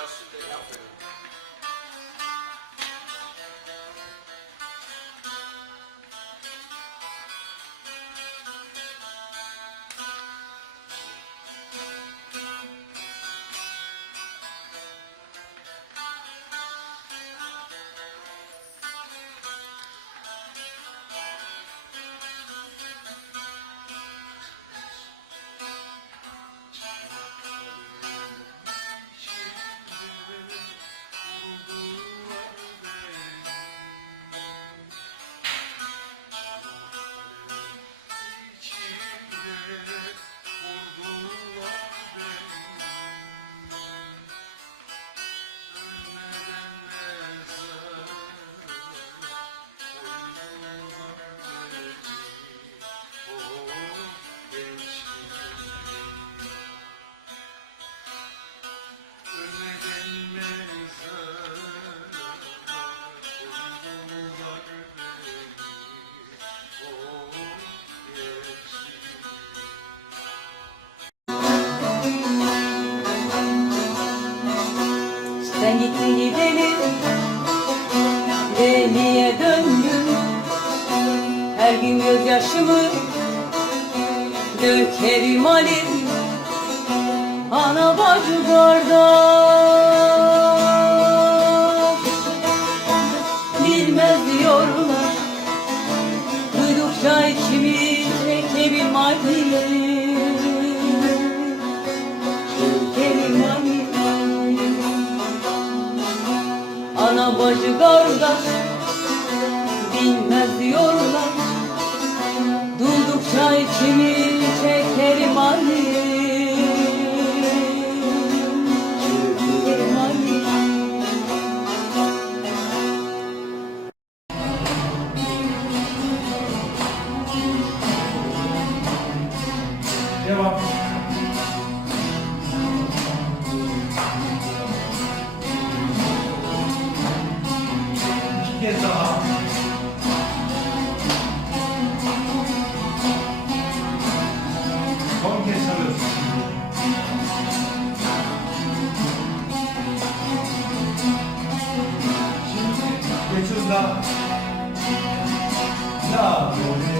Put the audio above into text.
Celso Daniel Pereira. Gittin gideli Deliye döndüm. Her gün gözyaşımı Dökerim Ali Ana bacı kardeş. Bilmez diyorlar. Duydukça içimi çekerim Ana bacı kardeş Bilmez diyorlar. Duydukça içimi çekerim Ali. Devam. İki kez daha. Son kez çalıyorsun. Şimdi geç hızla. La böyle. Geç.